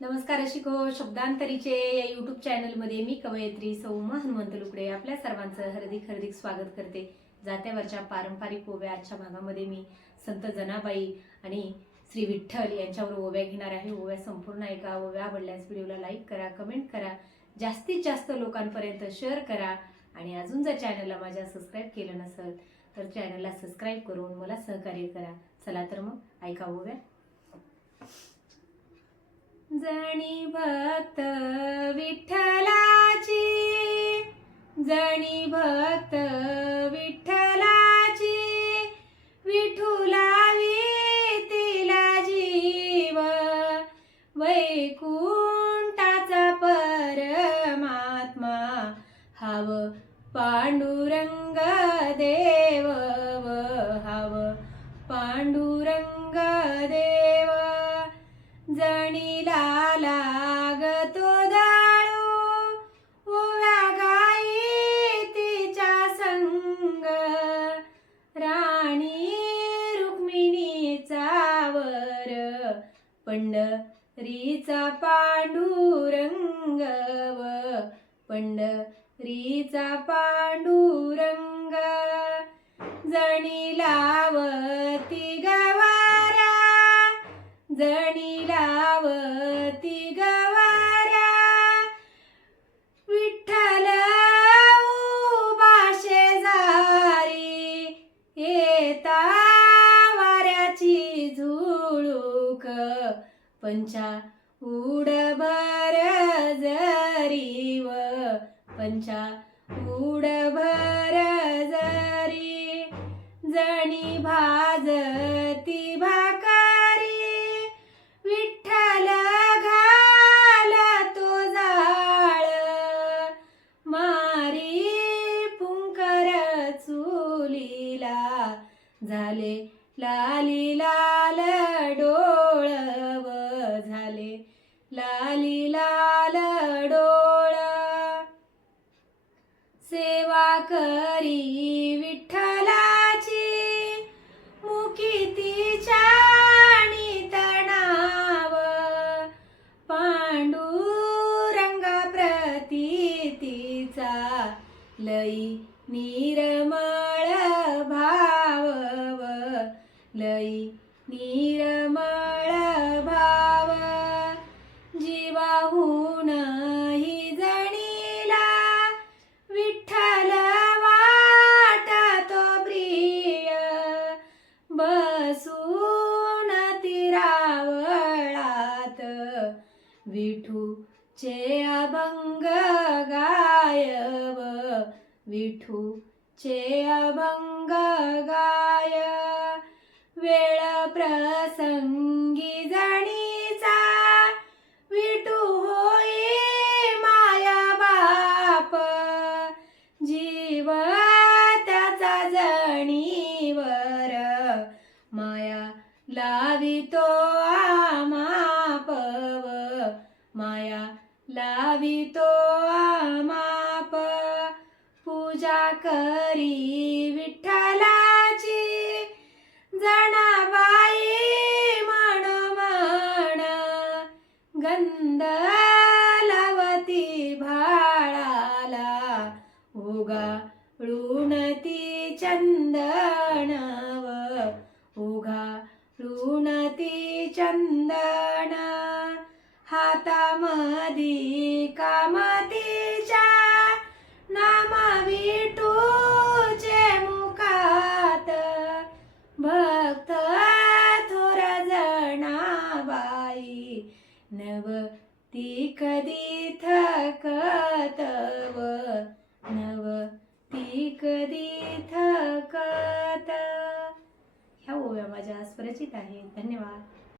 नमस्कार शिको शब्दांतरीचे या युट्यूब चॅनलमध्ये मी कवयित्री सौमा हनुमंत लुकडे आपल्या सर्वांचं हार्दिक हार्दिक स्वागत करते. जात्यावरच्या पारंपरिक ओव्या आजच्या भागामध्ये मी संत जनाबाई आणि श्री विठ्ठल यांच्यावर ओव्या घेणार आहे. ओव्या संपूर्ण ऐका ओव्या आवडल्यास व्हिडिओला लाईक करा कमेंट करा जास्तीत जास्त लोकांपर्यंत शेअर करा आणि अजून जर चॅनलला माझ्या सबस्क्राईब केलं नसेल तर चॅनलला सबस्क्राईब करून मला सहकार्य करा. चला तर मग ऐका ओव्या. जणी भक्त विठ्ठलाची जणी भक्त विठ्ठलाची विठुलावी तिला जीव वैकुंठाचा परमात्मा हव पांडुरंग देव व पांडुरंग देव. पंढरीचा पांडुरंग व पंढरीचा पांडुरंग जणी लावती गवारा जणी लावती पंचा उडभर जरी व पंचा उडभर जरी जणी भाजती भाकारी विठ्ठल घाल तो जाळ मारी पुंकर चुलीला झाले लालीला लाली लाल डोळा. सेवा करी विठ्ठलाची मुखी तिच्या तणाव. पांडुरंगा प्रती तिचा लई निरमळ भाव. लई निर बसून तिरावळात विठूचे अभंग गायव. विठूचे अभंग गाय. वेळ प्रसंगी जणीचा. विठू होई माया बाप. जीव लावितो आमापव माया लावितो आमाप पूजा करी विठ्ठलाची जनाबाई म्हणोमण गंध लावती भाळाला उगा ऋणती चंदनव उगा ऋणती चंदन हातामधी कामतीच्या नाम विटूचे मुखात भक्त थोर जणाबाई नव ती कधी थकतव? नव ती कधी थकत ह्या ओव्या माझ्या स्वरचित आहे धन्यवाद.